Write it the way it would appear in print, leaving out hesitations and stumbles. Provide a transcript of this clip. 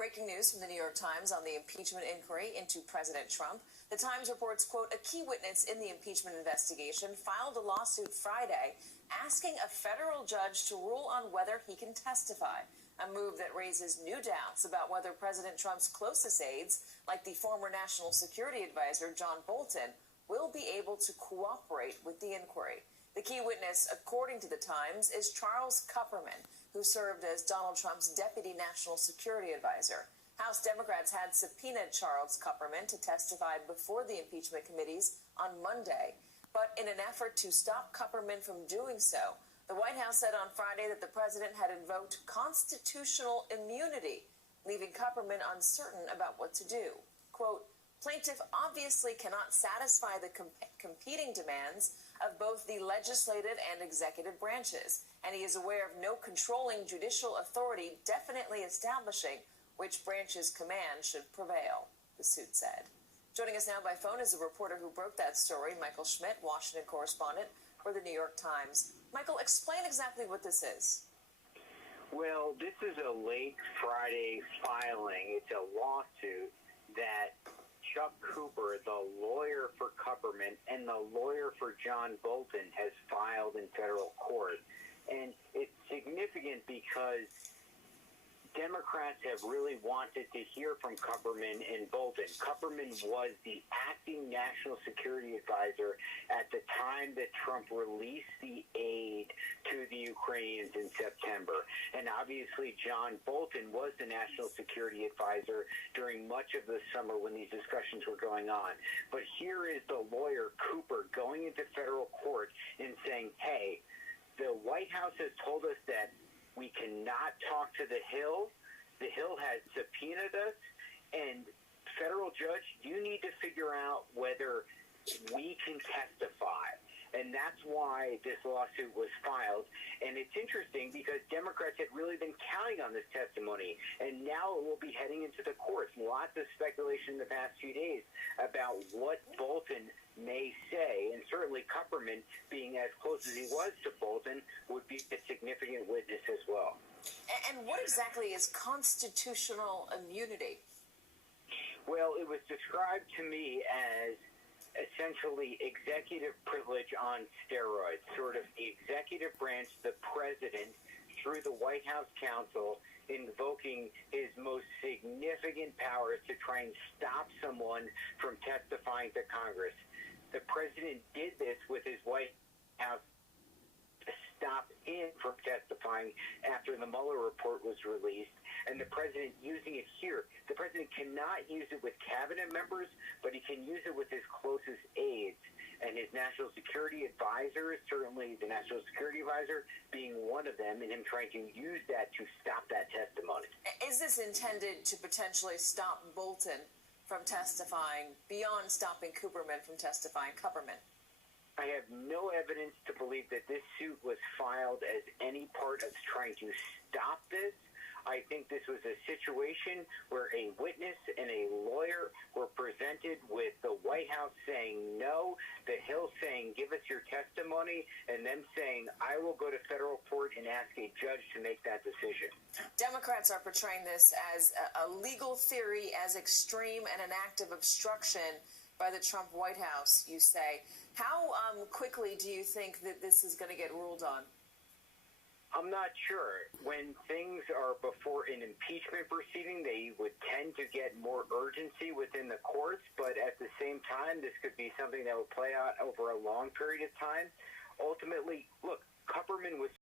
Breaking news from the New York Times on the impeachment inquiry into President Trump. The Times reports, quote, a key witness in the impeachment investigation filed a lawsuit Friday asking a federal judge to rule on whether he can testify, a move that raises new doubts about whether President Trump's closest aides, like the former National Security Advisor John Bolton, will be able to cooperate with the inquiry. The key witness, according to the Times, is Charles Kupperman, who served as Donald Trump's deputy national security advisor. House Democrats had subpoenaed Charles Kupperman to testify before the impeachment committees on Monday. But in an effort to stop Kupperman from doing so, the White House said on Friday that the president had invoked constitutional immunity, leaving Kupperman uncertain about what to do. Quote, plaintiff obviously cannot satisfy the competing demands of both the legislative and executive branches, and he is aware of no controlling judicial authority definitely establishing which branch's command should prevail, the suit said. Joining us now by phone is a reporter who broke that story, Michael Schmidt, Washington correspondent for the New York Times. Michael, explain exactly what this is. Well, this is a late Friday filing. It's a lawsuit that Chuck Cooper, the lawyer for Kupperman and the lawyer for John Bolton, has filed in federal court. And it's significant because Democrats have really wanted to hear from Kupperman and Bolton. Kupperman was the acting national security advisor at the time that Trump released the aid to the Ukrainians in September. And obviously, John Bolton was the national security advisor during much of the summer when these discussions were going on. But here is the lawyer, Cooper, going into federal court and saying, hey, the White House has told us that we cannot talk to the Hill. The Hill has subpoenaed us, and federal judge, you need to figure out whether we can testify. And that's why this lawsuit was filed. And it's interesting because Democrats had really been counting on this testimony, and now it will be heading into the courts. Lots of speculation in the past few days about what Bolton may say, and certainly Kupperman, being as close as he was to Bolton, would be a significant witness as well. And what exactly is constitutional immunity? Well, it was described to me as essentially executive privilege on steroids, sort of the executive branch, the president, through the White House counsel, invoking his most significant powers to try and stop someone from testifying to Congress. The president did this with his White House to stop him from testifying after the Mueller report was released, and the president using it here. The president cannot use it with cabinet members, but he can use it with his closest aides, and his national security advisor, certainly the national security advisor, being one of them, and him trying to use that to stop that testimony. Is this intended to potentially stop Bolton from testifying beyond stopping Kupperman from testifying? Kupperman? I have no evidence to believe that this suit was filed as any part of trying to stop this. I think this was a situation where a witness and a lawyer were presented with the White House saying no, the Hill saying give us your testimony, and them saying I will go to federal court and ask a judge to make that decision. Democrats are portraying this as a legal theory, as extreme and an act of obstruction by the Trump White House, you say. How quickly do you think that this is going to get ruled on? I'm not sure. When things are before an impeachment proceeding, they would tend to get more urgency within the courts, but at the same time, this could be something that will play out over a long period of time. Ultimately, look, Kupperman was